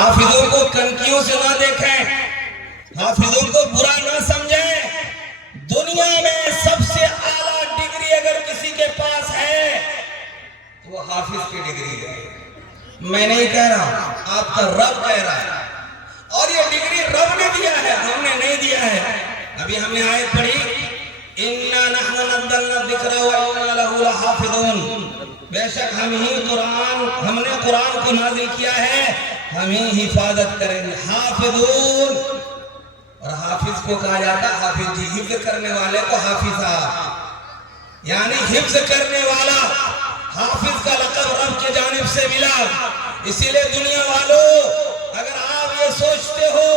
حافظوں کو کنکیوں سے نہ دیکھیں، حافظوں کو برا نہ سمجھیں. دنیا میں سب سے اعلیٰ ڈگری اگر کسی کے پاس ہے تو وہ حافظ کی ڈگری ہے. میں نہیں کہہ رہا، آپ کا رب کہہ رہا ہے، اور یہ ڈگری رب نے دیا ہے، ہم نے نہیں دیا ہے. ابھی ہم نے آیت پڑھی اِنَّا نَحْنُ نَزَّلْنَا الذِّكْرَ وَإِنَّا لَهُ لَحَافِظُونَ. بے شک ہم نے قرآن کو نازل کیا ہے، ہم ہی حفاظت کریں گے. حافظون، اور حافظ کو کہا جاتا ہے حافظ جی، حفظ کرنے والے کو حافظ صاحب، یعنی حفظ کرنے والا. حافظ کا لقب رب کی جانب سے ملا. اسی لئے دنیا والوں، اگر آپ یہ سوچتے ہو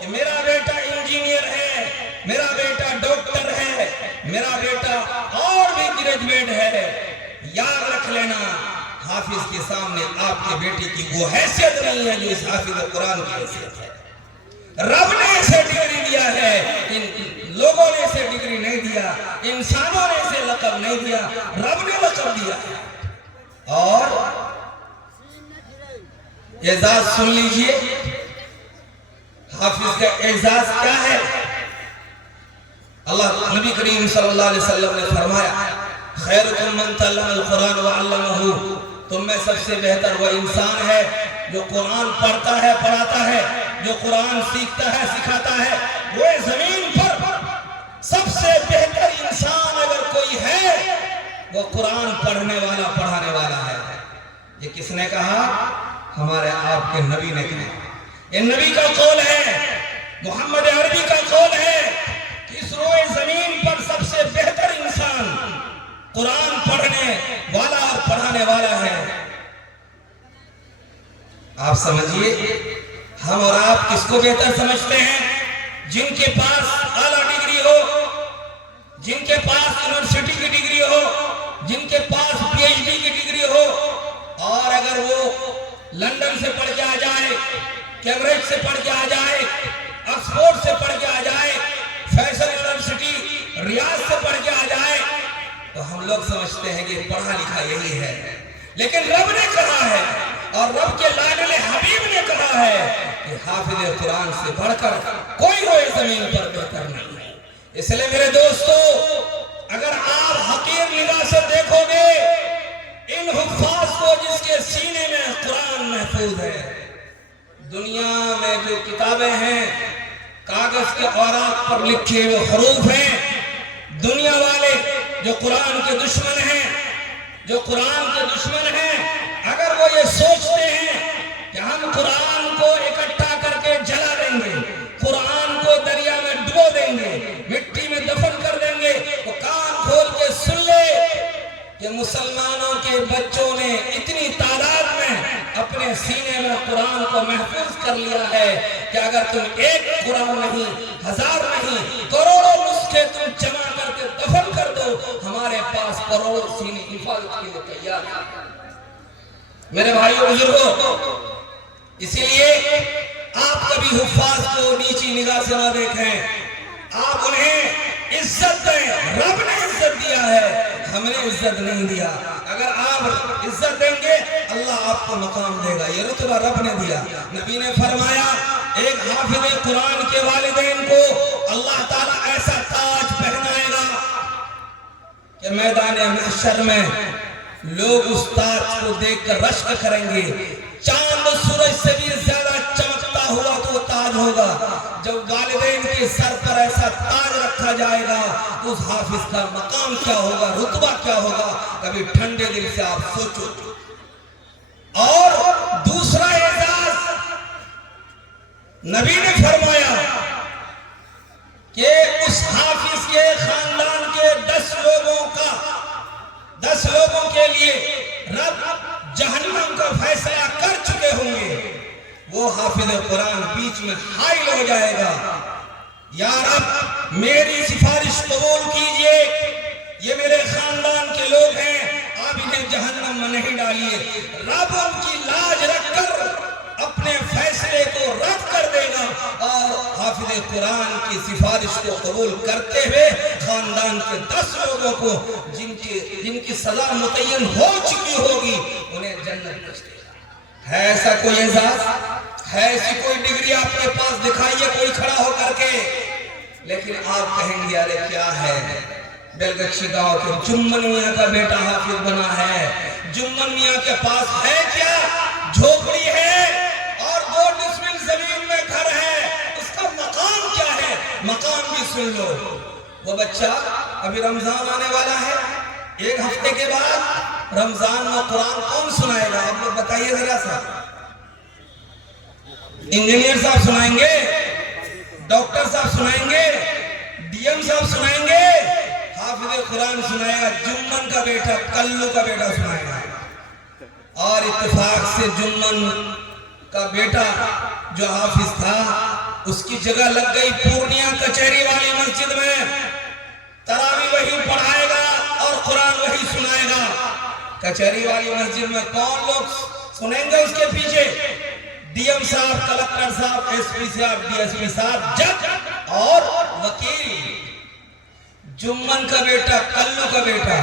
کہ میرا بیٹا انجینئر ہے، میرا بیٹا ڈاکٹر ہے، میرا بیٹا اور بھی گریجویٹ ہے، یاد رکھ لینا حافظ کے سامنے آپ کے بیٹے کی وہ حیثیت نہیں ہے جو اس حافظ قرآن کی حیثیت ہے. رب نے اسے ڈگری دیا ہے، ان لوگوں نے اسے ڈگری نہیں دیا، انسانوں نے اسے لقب نہیں دیا، رب نے لقب دیا ہے. اور اعزاز سن لیجئے، حافظ کا اعزاز کیا ہے. اللہ نبی کریم صلی اللہ علیہ وسلم نے فرمایا خیرکم من تعلم القرآن وعلمہ، تم میں سب سے بہتر وہ انسان ہے جو قرآن پڑھتا ہے پڑھاتا ہے، جو قرآن سیکھتا ہے سکھاتا ہے. وہ زمین پر سب سے بہتر انسان اگر کوئی ہے وہ قرآن پڑھنے والا پڑھانے والا ہے. یہ کس نے کہا؟ ہمارے آپ کے نبی نے کہا. یہ نبی کا قول ہے، محمد عربی کا قول ہے کہ اس روئے زمین پر سب سے بہتر انسان قرآن پڑھنے والا اور پڑھانے والا ہے. آپ سمجھئے ہم اور آپ کس کو بہتر سمجھتے ہیں؟ جن کے پاس اعلیٰ ڈگری ہو، جن کے پاس یونیورسٹی کی ڈگری ہو، جن کے پاس پی ایچ ڈی کی ڈگری ہو، اور اگر وہ لندن سے پڑھ کے آ جائے، کیمبرج سے پڑھ کے آ جائے، آکسفورڈ سے پڑھ کے آ جائے، فیصل یونیورسٹی ریاض سے پڑھ کے آ جائے، تو ہم لوگ سمجھتے ہیں کہ پڑھا لکھا یہی ہے. لیکن رب نے کہا ہے اور رب کے لاڈلے حبیب نے کہا ہے کہ حافظ قرآن سے بڑھ کر کوئی ہوئے زمین پر بہتر نہیں ہے. اس لئے میرے دوستو، اگر آپ حقیر نگاہ سے دیکھو گے ان حفاظ کو جس کے سینے میں قرآن محفوظ ہے، دنیا میں جو کتابیں ہیں کاغذ کے اوراق پر لکھے ہوئے حروف ہیں، دنیا والے جو قرآن کے دشمن ہیں، جو قرآن کے دشمن ہیں، اگر وہ یہ سوچتے ہیں کہ ہم قرآن کو اکٹھا کر کے جلا دیں گے، قرآن کو دریا میں ڈبو دیں گے، مٹی میں دفن کر دیں گے، تو کان کھول کے سن لے کہ مسلمانوں کے بچوں نے اتنی تعداد میں اپنے سینے میں قرآن کو محفوظ کر لیا ہے کہ اگر تم ایک قرآن نہیں، ہزار نہیں، کروڑوں نسخے تم جمع کر کے دفن کر دو، ہمارے پاس کروڑوں سینے حفاظت کے لیے تیار ہیں. میرے بھائیو بزرگوں، اسی لیے آپ کبھی حفاظ کو نیچی نگاہ سے نہ دیکھیں، آپ انہیں عزت دیں. رب نے عزت دیا ہے، ہم نے عزت نہیں دیا. اگر آپ عزت دیں گے اللہ آپ کو مقام دے گا. یہ رتبہ رب نے دیا. نبی نے فرمایا ایک حافظ قرآن کے والدین کو اللہ تعالیٰ ایسا تاج پہنائے گا کہ میدان محشر میں لوگ اس تاج کو دیکھ کر رشک کریں گے. چاند سورج سے بھی زیادہ چمکتا ہوا تو وہ تاج ہوگا. جب والدین کے سر پر ایسا تاج رکھا جائے گا تو اس حافظ کا مقام کیا ہوگا، رتبہ کیا ہوگا، کبھی ٹھنڈے دل سے آپ سوچو. اور دوسرا اعزاز نبی نے فرمایا کہ اس حافظ کے خاندان کے 10 لوگوں کے لیے رب جہنم کا فیصلہ کر چکے ہوں گے. وہ حافظ قرآن بیچ میں حائل ہو جائے گا. یا رب میری سفارش قبول کیجئے، یہ میرے خاندان کے لوگ ہیں، آپ انہیں جہنم میں نہیں ڈالیے. رب ان کی لاج رکھ کر اپنے فیصلے کو رد کر دے گا اور حافظ قرآن کی سفارش کو قبول کرتے ہوئے خاندان کے 10 لوگوں کو جن کی سزا متعین ہو چکی ہوگی انہیں جنت بخش دے گا. ہے ایسا کوئی اعزاز؟ ہے ایسی کوئی ڈگری آپ کے پاس دکھائیے کوئی کھڑا ہو کر کے، لیکن آپ کہیں گے ارے کیا ہے، بیلگچھی گاؤں کے جمن میاں کا بیٹا حافظ بنا ہے، جمن میاں کے پاس ہے کیا، جھوپڑی ہے اور 2 ڈسمل زمین میں گھر ہے، اس کا مقام کیا ہے، مقام بھی سن لو۔ وہ بچہ ابھی رمضان آنے والا ہے، 1 ہفتے کے بعد رمضان میں قرآن کون سنائے گا، آپ لوگ بتائیے ذرا سا۔ انجینئر صاحب سنائیں گے، ڈاکٹر صاحب سنائیں گے، ڈی ایم صاحب سنائیں گے، حافظ قرآن سنائے گا جمن کا بیٹا، کلو کا بیٹا سنائے گا۔ اور اتفاق سے جمن کا بیٹا جو حافظ تھا اس کی جگہ لگ گئی پورنیہ کچہری والی مسجد میں، تراویح وہی پڑھائے گا اور قرآن وہی سنائے گا۔ کچہری والی مسجد میں کون لوگ سنیں گے اس کے پیچھے، ڈی ایم صاحب، کلکٹر صاحب، ایس پی صاحب، ڈی ایس پی صاحب، جج اور وکیل۔ جمن کا بیٹا، کلو کا بیٹا،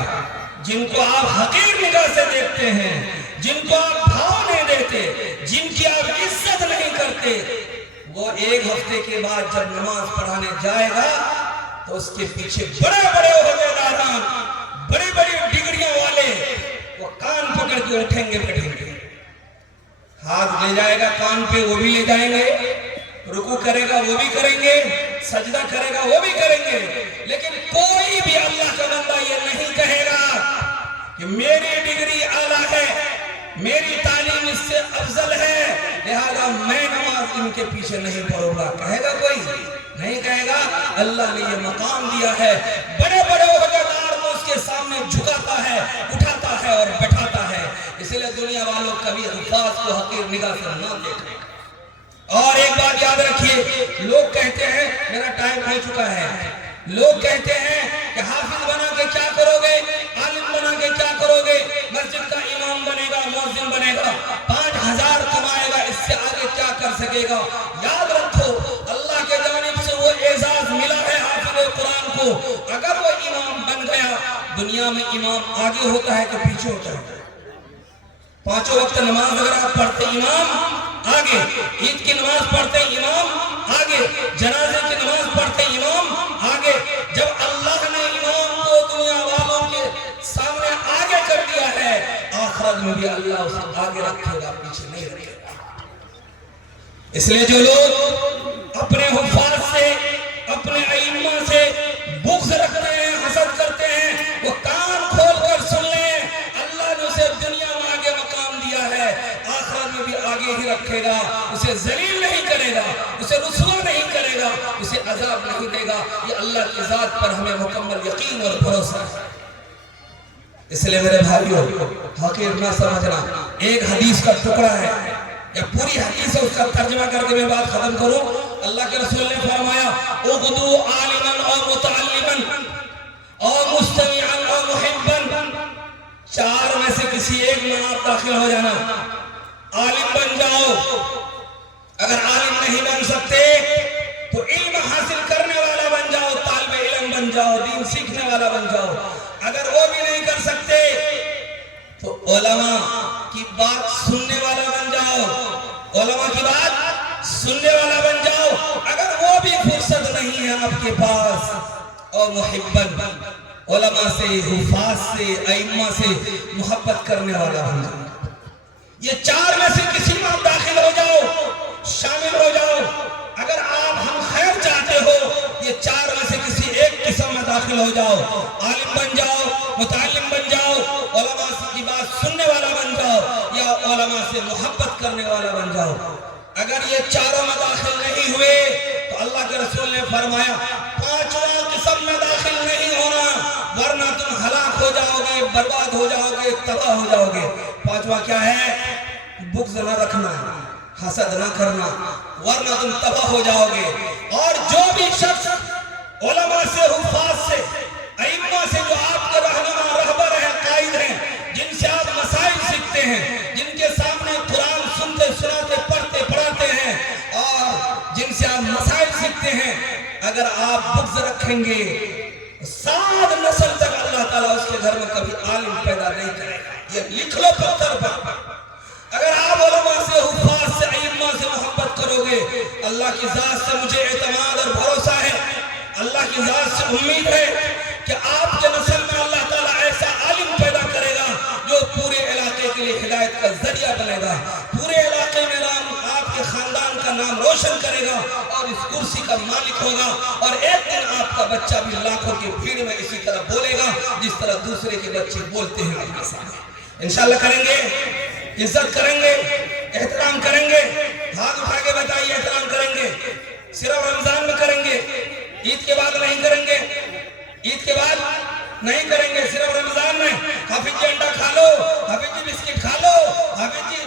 جن کو آپ حقیر نگاہ سے دیکھتے ہیں، جن کو آپ بھاؤ نہیں دیتے، جن کی آپ عزت نہیں کرتے، وہ 1 ہفتے کے بعد جب نماز پڑھانے جائے گا تو اس کے پیچھے بڑے بڑے عہدیداران، بڑی بڑی ڈگریوں والے وہ کان پکڑ کے اٹھیں گے بیٹھیں گے، ہاتھ لے جائے گا کان پہ وہ بھی لے جائیں گے، رکوع کرے گا وہ بھی کریں گے، سجدہ کرے گا وہ بھی کریں گے، لیکن کوئی بھی اللہ کا بندہ یہ نہیں کہے گا کہ میری ڈگری اعلیٰ ہے، میری تعلیم اس سے افضل ہے، لہذا میں نماز ان کے پیچھے نہیں پڑھوں گا، کہے گا کوئی؟ نہیں کہے گا۔ اللہ نے یہ مقام دیا ہے، بڑے بڑے عہدیدار کو اس کے سامنے جھکاتا ہے، اٹھاتا ہے اور بٹھاتا ہے، اس لیے دنیا والوں کبھی حفاظ کو حقیر نگاہ سے نہ دیکھیں۔ اور ایک بات یاد رکھیے، لوگ کہتے ہیں، میرا ٹائم ہو چکا ہے، لوگ کہتے ہیں کہ حافظ بنا کے کیا کرو گے، عالم بنا کے کیا کرو گے، مسجد کا امام بنے گا، مؤذن بنے گا، 5000 کمائے گا، اس سے آگے کیا کر سکے گا۔ یاد رکھو اللہ کے جانب سے وہ اعزاز ملا ہے حافظ قرآن کو، اگر وہ امام بن گیا، دنیا میں امام آگے ہوتا ہے کہ پیچھے ہوتا ہے؟ 5 وقت نماز اگر آپ پڑھتے امام آگے، عید کی نماز پڑھتے امام آگے، جنازے کی نماز پڑھتے امام آگے۔ جب اللہ نے امام کو دنیا والوں کے سامنے آگے کر دیا ہے، آخرت میں بھی اللہ اسے آگے رکھے گا، پیچھے نہیں رکھے گا۔ اس لیے جو لوگ اپنے حفاظ سے، اپنے ائمہ سے بغض رکھتے ہیں، حسد کرتے ہیں، وہ کان کھول کر سن لیں، اللہ نے اسے دنیا میں آگے مقام دیا ہے، آخرت میں بھی آگے ہی رکھے گا، اسے ذلیل نہیں کرے گا، اسے رسوا نہیں کرے گا، اسے عذاب نہیں دے گا۔ یہ اللہ کی ذات پر ہمیں مکمل یقین اور بھروسہ ہے۔ اس لیے میرے بھائیوں، حقیر نہ سمجھنا، ایک حدیث کا ٹکڑا ہے یا پوری حدیث ہے، اس کا ترجمہ کر کے میں بات ختم کروں۔ اللہ کے رسول نے فرمایا اغدو عالما او متعلما او مستمعا او محبا، 4 میں سے کسی ایک میں آپ داخل ہو جانا۔ عالم بن جاؤ، اگر عالم نہیں بن سکتے تو علم حاصل کرنے والا بن جاؤ، طالب علم بن جاؤ، دین سیکھنے والا بن جاؤ۔ اگر وہ بھی نہیں کر سکتے تو علماء کی بات سننے والا بن جاؤ، علماء کی بات سننے والا بن جاؤ۔ اگر وہ بھی فرصت نہیں ہے آپ کے پاس، اور محبت، علماء سے، حفاظ سے، ائمہ سے محبت کرنے والا بن جاؤ۔ یہ 4 میں سے کسی میں آپ داخل ہو جاؤ، شامل ہو جاؤ۔ اگر آپ ہم خیر چاہتے ہو، یہ 4 میں سے کسی ایک قسم میں داخل ہو جاؤ، عالم بن جاؤ، متعلم بن جاؤ، علماء کی بات سننے والا بن جاؤ، یا علماء سے محبت کرنے والا بن جاؤ۔ اگر یہ 4 میں داخل نہیں ہوئے تو اللہ کے رسول نے فرمایا 5واں قسم میں داخل نہیں ہونا، ورنہ تم ہلاک ہو جاؤ گے، برباد ہو جاؤ گے، تباہ ہو جاؤ گے۔ 5واں کیا ہے؟ بغض نہ رکھنا، حسد نہ کرنا، ورنہ تم تباہ ہو جاؤ گے۔ اور جو بھی شخص علماء سے، حفاظ سے، ائمہ سے، جو آپ کے رہنما، رہبر ہیں، قائد ہیں، جن سے آپ مسائل سیکھتے ہیں، جن کے سامنے قرآن سنتے، سناتے، پڑھتے، پڑھاتے ہیں، اور جن سے آپ مسائل سیکھتے ہیں، اگر آپ بغض رکھیں گے 7 نسل تک اللہ تعالیٰ اس کے گھر میں کبھی عالم پیدا نہیں کرے گا۔ یہ لکھ لو پتھر پر۔ اگر آپ علماء سے، حفاظ سے، ائمہ سے محبت اللہ کی ذات سے مجھے اعتماد اور بھروسہ ہے، اللہ کی ذات سے امید ہے کہ آپ کے نسل میں اللہ تعالیٰ ایسا عالم پیدا کرے گا جو پورے علاقے کے لیے ہدایت کا ذریعہ بنے گا، پورے علاقے میں آپ کے خاندان کا نام روشن کرے گا اور اس کرسی کا مالک ہوگا، اور ایک دن آپ کا بچہ بھی لاکھوں کی بھیڑ میں اسی طرح بولے گا جس طرح دوسرے کے بچے بولتے ہیں آپ کے سامنے۔ انشاءاللہ کریں گے، عزت کریں گے، احترام کریں گے، ہاتھ اٹھا کے بتائیے احترام کریں گے، صرف رمضان میں کریں گے، عید کے بعد نہیں کریں گے، عید کے بعد نہیں کریں گے، صرف رمضان میں۔ حافظ جی انڈا کھا لو، حافظ جی بسکٹ کھا لو، حافظ جی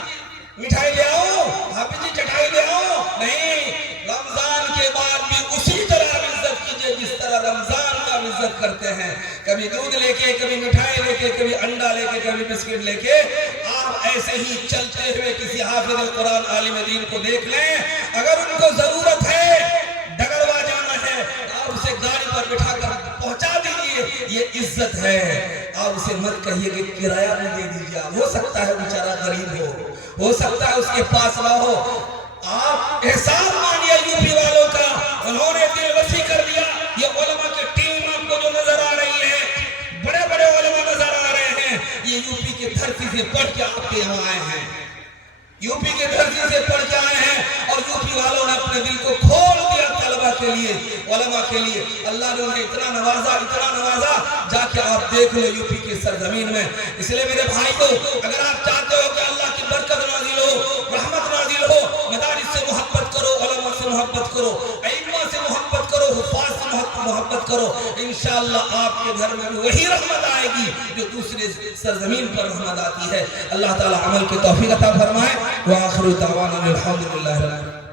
مٹھائی لے آؤ، حافظ جی چٹائی لے آؤ، نہیں، رمضان کے بعد بھی اسی طرح عزت کیجئے جس طرح رمضان کا عزت کرتے ہیں، کبھی دودھ لے کے، کبھی مٹھائی لے کے، کبھی انڈا لے کے، کبھی بسکٹ لے کے۔ آپ ایسے ہی چلتے ہوئے کسی حافظ القرآن عالم دین کو دیکھ لیں، اگر ان کو ضرورت ہے، ڈگروا جانا ہے، آپ اسے گاڑی پر بٹھا کر پہنچا دیجئے، یہ عزت ہے۔ آپ اسے مت کہیے کہ کرایہ بھی دے دیجئے، ہو سکتا ہے بیچارہ غریب ہو سکتا ہے اس کے پاس نہ ہو۔ آپ احسان مانیے یو پی والوں کا، انہوں نے دل وسیع کر دیا۔ یہ علماء کی ٹیم آپ کو جو نظر آ رہی ہے، بڑے بڑے علماء نظر آ رہے ہیں، یہ یو پی کی دھرتی سے پڑھ کے آپ کے یہاں آئے ہیں، یو پی کی دھرتی سے پڑھ کے آئے ہیں، اور یو پی والوں نے اپنے دل کو کھول دیا طلبہ کے لیے، علماء کے لیے۔ اللہ نے انہیں اتنا نوازا، جا کے آپ دیکھ لو یو پی کی سرزمین میں۔ اس لیے میرے بھائی کو، اگر آپ چاہتے ہو کہ اللہ کی برکت نازل ہو، رحمت نازل ہو، مدارس سے محبت کرو، علماء سے محبت کرو، ائمہ سے محبت کرو، حفاظ سے محبت کرو، انشاءاللہ آپ کے گھر میں بھی وہی رحمت آئے گی جو دوسرے سرزمین پر رحمت آتی ہے۔ اللہ تعالی عمل کی توفیق عطا فرمائے۔ وآخر دعوانا الحمدللہ رب العالمین۔